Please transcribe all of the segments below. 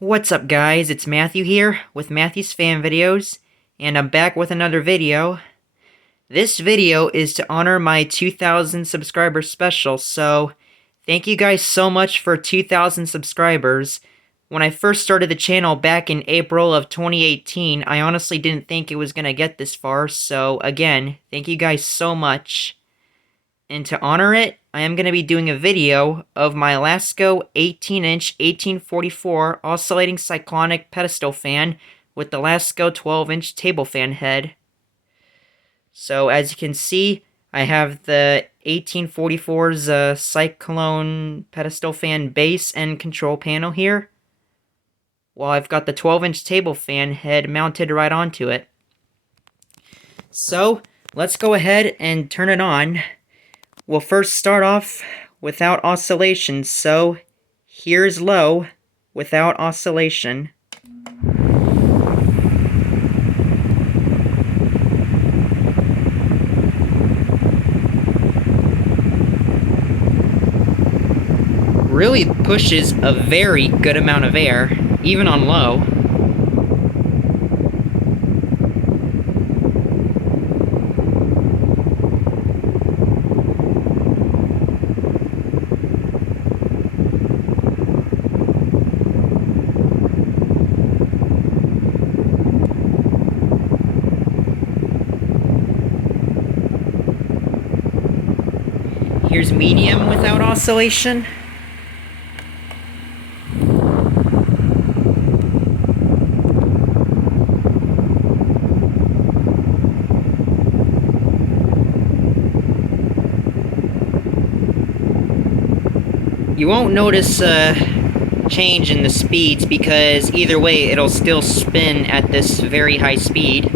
What's up guys, it's Matthew here with Matthew's Fan Videos, and I'm back with another video. This video is to honor my 2,000 subscriber special, so thank you guys so much for 2,000 subscribers. When I first started the channel back in April of 2018, I honestly didn't think it was going to get this far, so again, thank you guys so much. And to honor it, I am going to be doing a video of my Lasko 18-inch 1844 oscillating cyclonic pedestal fan with the Lasko 12-inch table fan head. So as you can see, I have the 1844's cyclone pedestal fan base and control panel here, while I've got the 12-inch table fan head mounted right onto it. So let's go ahead and turn it on. We'll first start off without oscillation, so here's low without oscillation. Really pushes a very good amount of air, even on low. Here's medium without oscillation. You won't notice a change in the speeds because either way it'll still spin at this very high speed.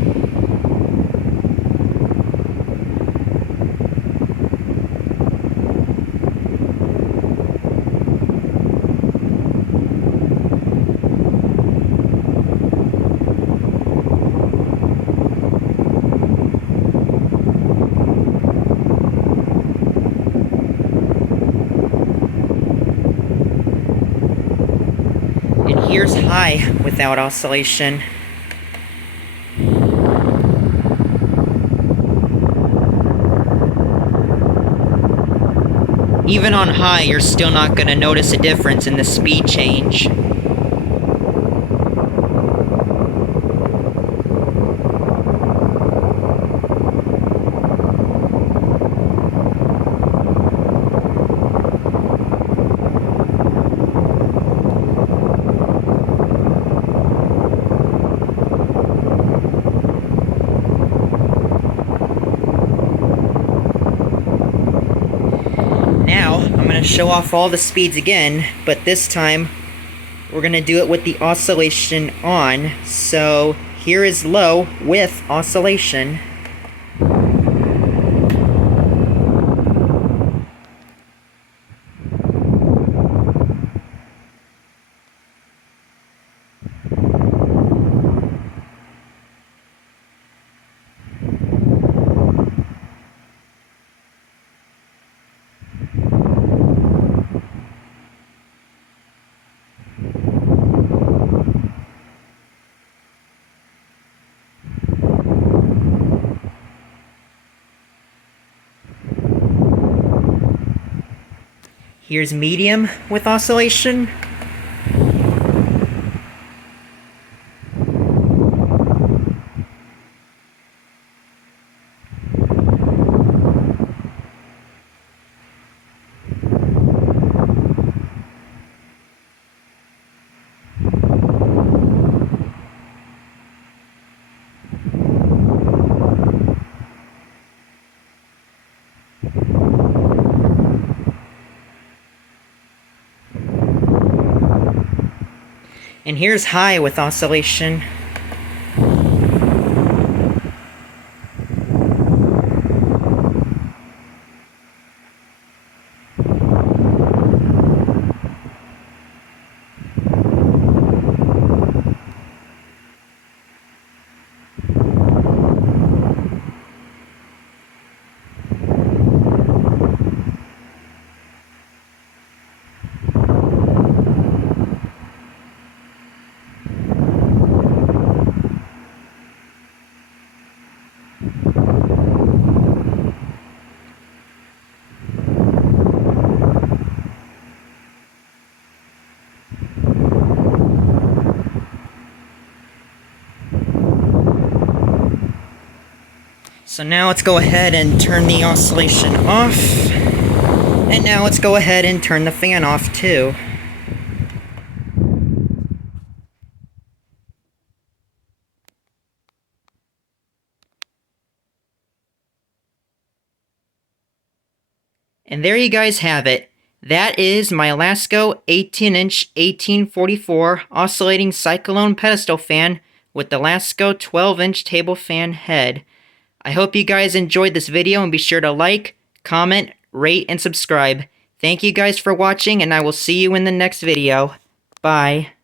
And here's high without oscillation. Even on high, you're still not going to notice a difference in the speed change. Now, I'm going to show off all the speeds again, but this time, we're going to do it with the oscillation on. So, here is low with oscillation. Here's medium with oscillation. And here's high with oscillation. So now let's go ahead and turn the oscillation off. And now let's go ahead and turn the fan off too. And there you guys have it. That is my Lasko 18-inch 1844 oscillating cyclone pedestal fan with the Lasko 12-inch table fan head. I hope you guys enjoyed this video, and be sure to like, comment, rate, and subscribe. Thank you guys for watching, and I will see you in the next video. Bye.